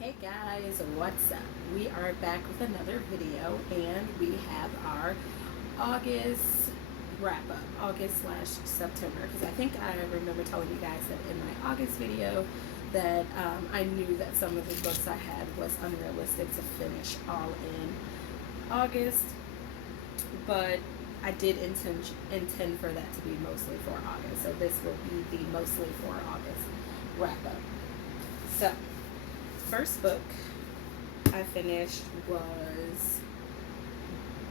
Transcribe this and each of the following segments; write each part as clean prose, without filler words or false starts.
Hey guys, what's up? We are back with another video and we have our August wrap up, August/September, because I think I remember telling you guys that in my August video that I knew that some of the books I had was unrealistic to finish all in August, but I did intend for that to be mostly for August, so this will be the mostly for August wrap up. So first book I finished was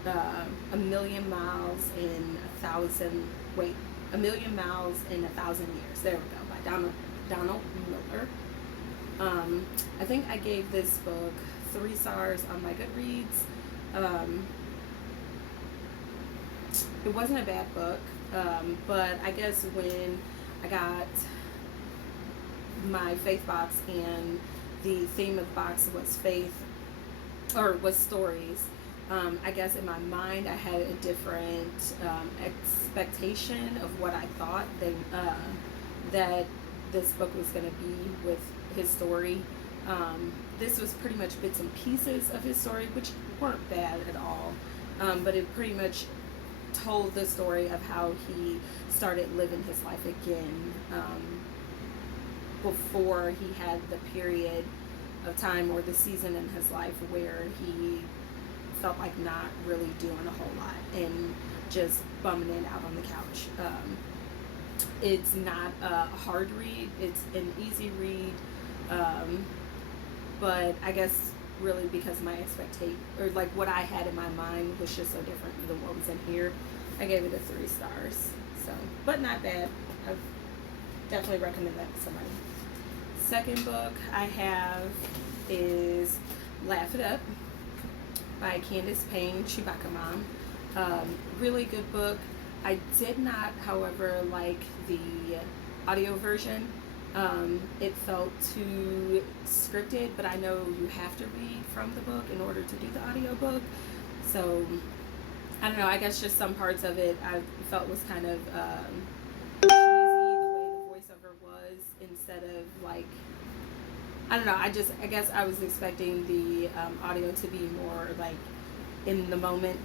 A Million Miles in a Thousand. Wait, A Million Miles in a Thousand Years. There we go, by Donald Miller. I think I gave this book 3 stars on my Goodreads. It wasn't a bad book, but I guess when I got my faith box and the theme of the box was faith, or was stories. I guess in my mind I had a different expectation of what I thought that this book was going to be with his story. This was pretty much bits and pieces of his story, which weren't bad at all, but it pretty much told the story of how he started living his life again, before he had the period of time or the season in his life where he felt like not really doing a whole lot and just bumming it out on the couch. It's not a hard read, it's an easy read, but I guess really because my expectation, or like what I had in my mind, was just so different than what was in here, I gave it a 3 stars. So, but not bad. I definitely recommend that to somebody. Second book I have is Laugh It Up by Candace Payne, Chewbacca Mom. Really good book. I did not, however, like the audio version. It felt too scripted, but I know you have to read from the book in order to do the audio book. So, I don't know, I guess just some parts of it I felt was kind of cheesy, the way the voiceover was, instead of like, I don't know, I guess I was expecting the audio to be more like in the moment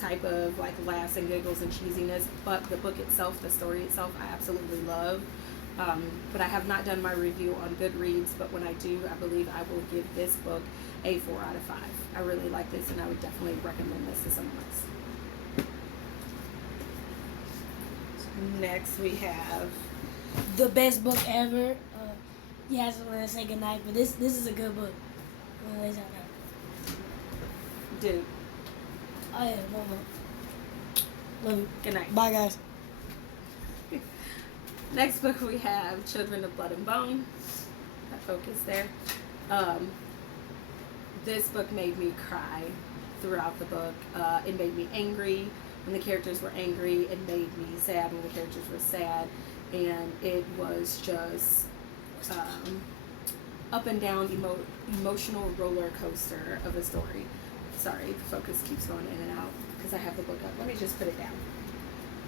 type of like laughs and giggles and cheesiness, but the book itself, the story itself, I absolutely love. But I have not done my review on Goodreads, but when I do, I believe I will give this book a 4 out of 5. I really like this and I would definitely recommend this to someone else. Next we have the best book ever. Yeah, I just want to say goodnight, but this is a good book. Dude. Oh yeah, no. Love you. Good night. Bye guys. Next book we have Children of Blood and Bone. I focus there. This book made me cry throughout the book. It made me angry when the characters were angry. It made me sad when the characters were sad. And it was just up and down emotional roller coaster of a story. Sorry, the focus keeps going in and out because I have the book up. Let me just put it down.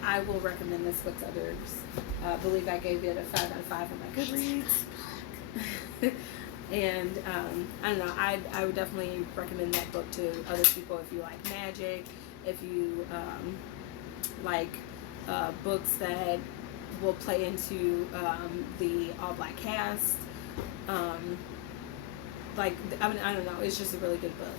I will recommend this book to others. I believe I gave it a 5 out of 5 on my Goodreads. And I don't know, I would definitely recommend that book to other people if you like magic, if you like books that will play into the all black cast. Like, I mean, I don't know, it's just a really good book.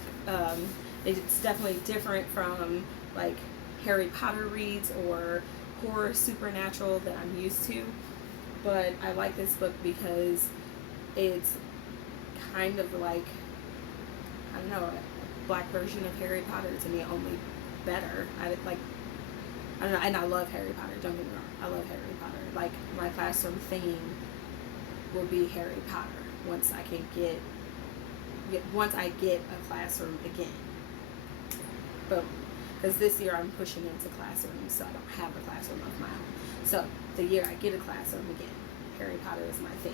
It's definitely different from like Harry Potter reads or horror supernatural that I'm used to, but I like this book because it's kind of like, I don't know, a black version of Harry Potter to me, only better. I don't know, and I love Harry Potter, don't get me wrong, I love Harry Potter. Like, my classroom theme will be Harry Potter once I can get a classroom again. Boom. Because this year I'm pushing into classrooms, so I don't have a classroom of my own. So the year I get a classroom again, Harry Potter is my theme.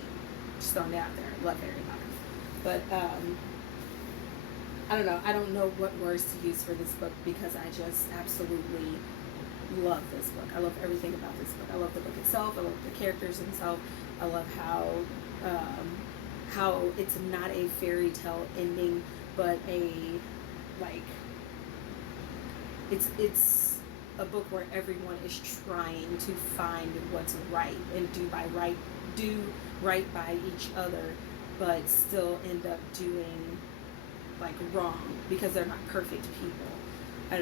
Just throwing it out there. I love Harry Potter. But I don't know. I don't know what words to use for this book because I just absolutely love this book. I love everything about this book. I love the book itself. I love the characters themselves. I love how it's not a fairy tale ending, but a like it's a book where everyone is trying to find what's right and do right by each other, but still end up doing like wrong because they're not perfect people. I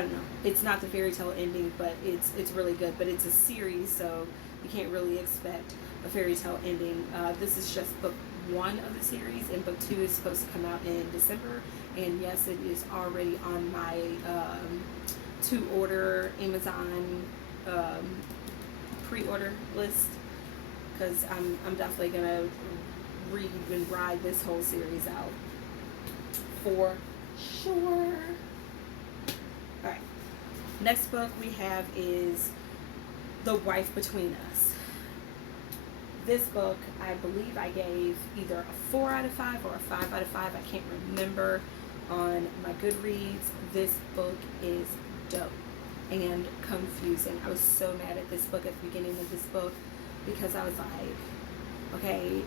don't know. It's not the fairy tale ending, but it's really good. But it's a series, so you can't really expect a fairy tale ending. This is just book 1 of the series, and book 2 is supposed to come out in December. And yes, it is already on my to order Amazon pre-order list, because I'm definitely gonna read and ride this whole series out for sure. All right, next book we have is The Wife Between Us. This book, I believe I gave either a 4 out of 5 or a 5 out of 5. I can't remember on my Goodreads. This book is dope and confusing. I was so mad at this book at the beginning of this book because I was like, okay,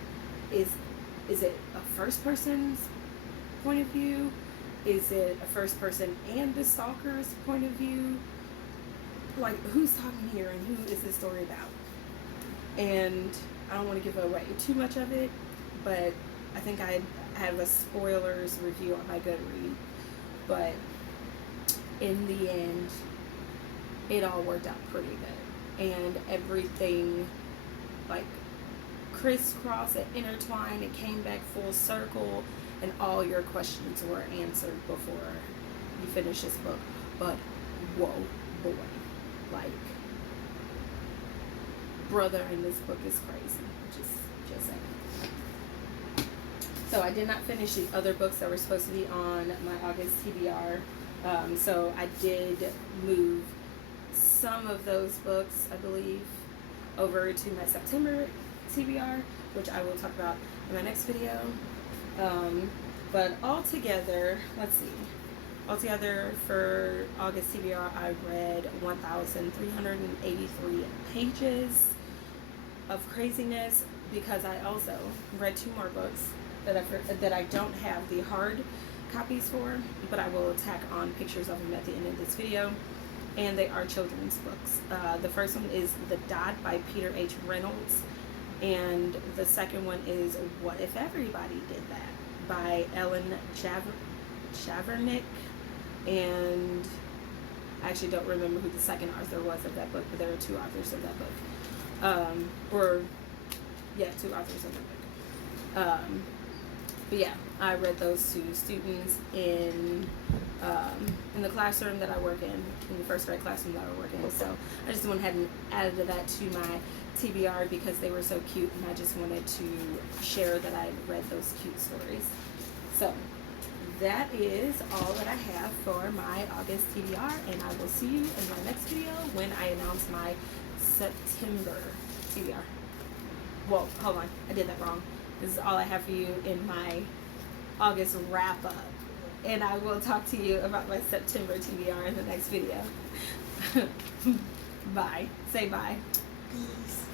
is it a first person's point of view? Is it a first person and the stalker's point of view? Like, who's talking here and who is this story about? And I don't want to give away too much of it, but I think I have a spoilers review on my Goodreads. But in the end, it all worked out pretty good. And everything, like, crisscrossed and intertwined, it came back full circle, and all your questions were answered before you finish this book. But, whoa, boy. Like, brother in this book is crazy. Just saying. So I did not finish the other books that were supposed to be on my August TBR. So I did move some of those books, I believe, over to my September TBR, which I will talk about in my next video. But altogether, let's see. Altogether for August TBR, I read 1,383 pages of craziness, because I also read 2 more books that I don't have the hard copies for, but I will tack on pictures of them at the end of this video. And they are children's books. The first one is The Dot by Peter H. Reynolds, and the second one is What If Everybody Did That by Ellen Chavernick. And I actually don't remember who the second author was of that book, but there are 2 authors of that book. 2 authors of that book. But yeah, I read those to students in the classroom that I work in the first grade classroom that I work in. So I just went ahead and added that to my TBR because they were so cute, and I just wanted to share that I read those cute stories. So that is all that I have for my August TBR, and I will see you in my next video when I announce my September TBR. Well, hold on, I did that wrong. This is all I have for you in my August wrap up, and I will talk to you about my September TBR in the next video. Bye. Say bye. Peace.